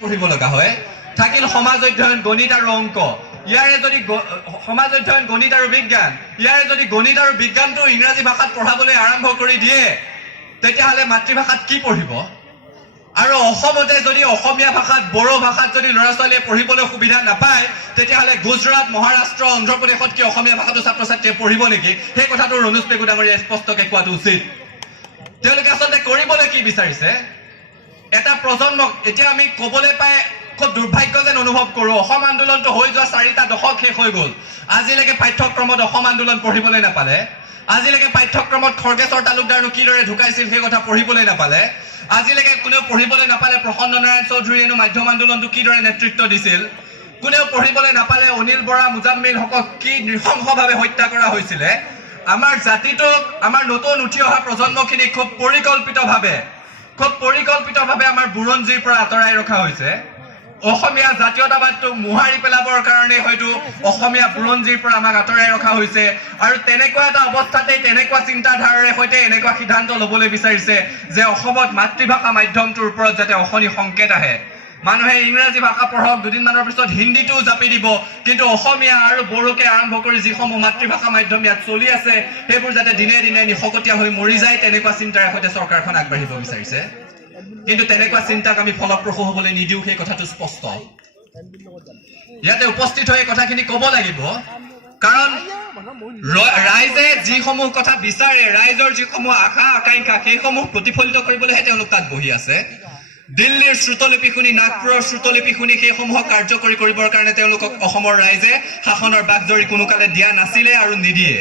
পঢ়িব লগা হয় থাকিল সমাজ অধ্যয়ন গণিত আৰু অংক ইয়াৰে যদি সমাজ অধ্যয়ন গণিত আৰু বিজ্ঞান ইয়াৰে যদি গণিত আৰু বিজ্ঞানটো ইংৰাজী ভাষাত পঢ়াবলৈ আৰম্ভ কৰি দিয়ে তেতিয়াহলে মাতৃভাষাত কি পঢ়িব আৰু অসমতে যদি অসমীয়া ভাষাত বড়ো ভাষাত যদি ল'ৰা ছোৱালীয়ে পঢ়িবলৈ সুবিধা নাপায় তেতিয়াহলে গুজৰাট মহাৰাষ্ট্ৰ অন্ধ্ৰ প্ৰদেশত কি অসমীয়া ভাষাটো ছাত্ৰ ছাত্ৰীয়ে পঢ়িব নেকি সেই কথাটো ৰণুজ পেগু ডাঙৰীয়াই স্পষ্টকৈ কোৱাটো উচিত তেওঁলোকে আচলতে কৰিবলৈ কি বিচাৰিছে এটা প্ৰজন্মক এতিয়া আমি কবলৈ পাই খুব দুৰ্ভাগ্য যেন অনুভৱ কৰো অসম আন্দোলনটো হৈ যোৱা 4টা দশক শেষ হৈ গল আজিলৈকে পাঠ্যক্ৰমত অসম আন্দোলন পঢ়িবলৈ নাপালে আজিলৈকে পাঠ্যক্ৰমত খৰ্গেশ্বৰ তালুকদাৰনো কিদৰে ঢুকাইছিল সেই কথা পঢ়িবলৈ নাপালে আজিলৈকে কোনেও পঢ়িবলৈ নাপালে প্ৰসন্ন নাৰায়ণ চৌধুৰীয়েনো মাধ্যম আন্দোলনটো কিদৰে নেতৃত্ব দিছিল কোনেও পঢ়িবলৈ নাপালে অনিল বৰা মুজাম্মিল হকক কি নৃশংসভাৱে হত্যা কৰা হৈছিল আমাৰ জাতিটোক আমাৰ নতুন উঠি অহা প্ৰজন্মখিনি খুব পৰিকল্পিতভাৱে আমাৰ বুৰঞ্জীৰ পৰা আঁতৰাই ৰখা হৈছে অসমীয়া জাতীয়তাবাদটোক মোহাৰি পেলাবৰ কাৰণে হয়তো অসমীয়া বুৰঞ্জীৰ পৰা আমাক আঁতৰাই ৰখা হৈছে আৰু তেনেকুৱা এটা অৱস্থাতে তেনেকুৱা চিন্তাধাৰাৰে সৈতে এনেকুৱা সিদ্ধান্ত ল'বলৈ বিচাৰিছে যে অসমত মাতৃভাষা মাধ্যমটোৰ ওপৰত যাতে অশনি সংকেত আহে মানুহে ইংৰাজী ভাষা পঢ়ক দুদিনমানৰ পিছত হিন্দীটোও জাপি দিব কিন্তু অসমীয়া আৰু বড়োকে আৰম্ভ কৰি যিসমূহ মাতৃভাষা মাধ্যম ইয়াত চলি আছে সেইবোৰ যাতে দিনে দিনে নিশকতীয়া হৈ মৰি যায় তেনেকুৱা চিন্তাৰে সৈতে চৰকাৰখন আগবাঢ়িব বিচাৰিছে কিন্তু তেনেকুৱা চিন্তাক আমি ফলপ্ৰসূ হ'বলৈ নিদিও সেই কথাটো স্পষ্ট ইয়াতে উপস্থিত হৈ কথাখিনি ক'ব লাগিব কাৰণ ৰাইজে যিসমূহ কথা বিচাৰে ৰাইজৰ যিসমূহ আশা আকাংক্ষা সেইসমূহ প্ৰতিফলিত কৰিবলৈহে তেওঁলোক তাত বহি আছে দিল্লীৰ শ্ৰুতলিপি শুনি নাগপুৰৰ শ্ৰুতলিপি শুনি সেইসমূহক কাৰ্যকৰী কৰিবৰ কাৰণে তেওঁলোকক অসমৰ ৰাইজে শাসনৰ বাগজৰি কোনো কালে দিয়া নাছিলে আৰু নিদিয়ে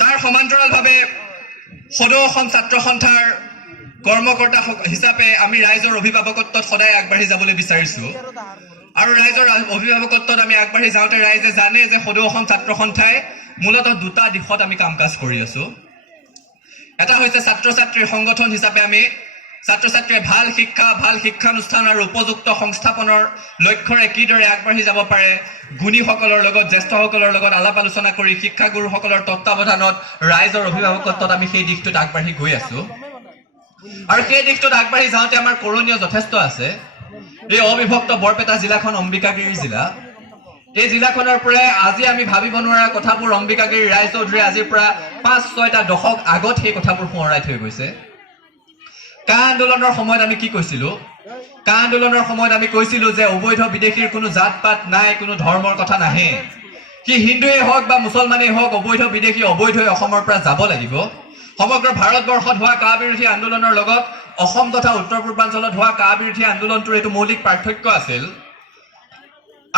তাৰ সমান্তৰালভাৱে সদৌ অসম ছাত্ৰ সন্থাৰ কৰ্মকৰ্তা হিচাপে আমি ৰাইজৰ অভিভাৱকত্বত সদায় আগবাঢ়ি যাবলৈ বিচাৰিছো আৰু ৰাইজৰ অভিভাৱকত্বত আমি আগবাঢ়ি যাওঁতে ৰাইজে জানে যে সদৌ অসম ছাত্ৰ সন্থাই মূলতঃ দুটা দিশত আমি কাম কাজ কৰি আছো এটা হৈছে ছাত্ৰ ছাত্ৰীৰ সংগঠন হিচাপে আমি ছাত্ৰ ছাত্ৰীয়ে ভাল শিক্ষানুষ্ঠান আৰু উপযুক্ত সংস্থাপনৰ লক্ষ্যৰে কিদৰে আগবাঢ়ি যাব পাৰে গুণীসকলৰ লগত জ্যেষ্ঠসকলৰ লগত আলাপ আলোচনা কৰি শিক্ষাগুৰুসকলৰ তত্ত্বাৱধানত ৰাইজৰ অভিভাৱকত্বত আমি সেই দিশটোত আগবাঢ়ি গৈ আছো আৰু সেই দিশটোত আগবাঢ়ি যাওঁতে আমাৰ কৰণীয় যথেষ্ট আছে এই অবিভক্ত বৰপেটা জিলাখন অম্বিকাগিৰি জিলা এই জিলাখনৰ পৰা আজি আমি ভাবিব নোৱাৰা কথাবোৰ অম্বিকাগিৰি ৰায় চৌধুৰীয়ে আজিৰ পৰা 5-6টা দশক আগত সেই কথাবোৰ সোঁৱৰাই থৈ গৈছে কা আন্দোলনৰ সময়ত আমি কি কৈছিলো কা আন্দোলনৰ সময়ত আমি কৈছিলো যে অবৈধ বিদেশীৰ কোনো জাত পাত নাই কোনো ধৰ্মৰ কথা নাহে কি হিন্দুৱে হওক বা মুছলমানেই হওক অবৈধ বিদেশী অবৈধ অসমৰ পৰা যাব লাগিব সমগ্ৰ ভাৰতবৰ্ষত হোৱা কা বিৰোধী আন্দোলনৰ লগত অসম তথা উত্তৰ পূৰ্বাঞ্চলত হোৱা কা বিৰোধী আন্দোলনটোৰ এইটো মৌলিক পাৰ্থক্য আছিল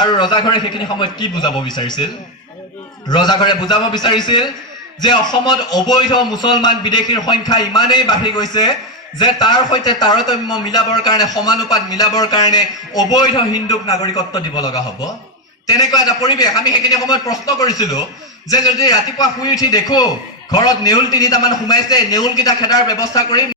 আৰু ৰজাঘৰে সেইখিনি সময়ত কি বুজাব বিচাৰিছিল ৰজাঘৰে বুজাব বিচাৰিছিল যে অসমত অবৈধ মুছলমান বিদেশীৰ সংখ্যা ইমানেই বাঢ়ি গৈছে যে তাৰ সৈতে তাৰতম্য মিলাবৰ কাৰণে সমানুপাত মিলাবৰ কাৰণে অবৈধ হিন্দুক নাগৰিকত্ব দিব লগা হ'ব তেনেকুৱা এটা পৰিৱেশ আমি সেইখিনি সময়ত প্ৰশ্ন কৰিছিলো যে যদি ৰাতিপুৱা শুই উঠি দেখো ঘৰত নেউল 3টামান সোমাইছে নেউলকেইটা খেদাৰ ব্যৱস্থা কৰিম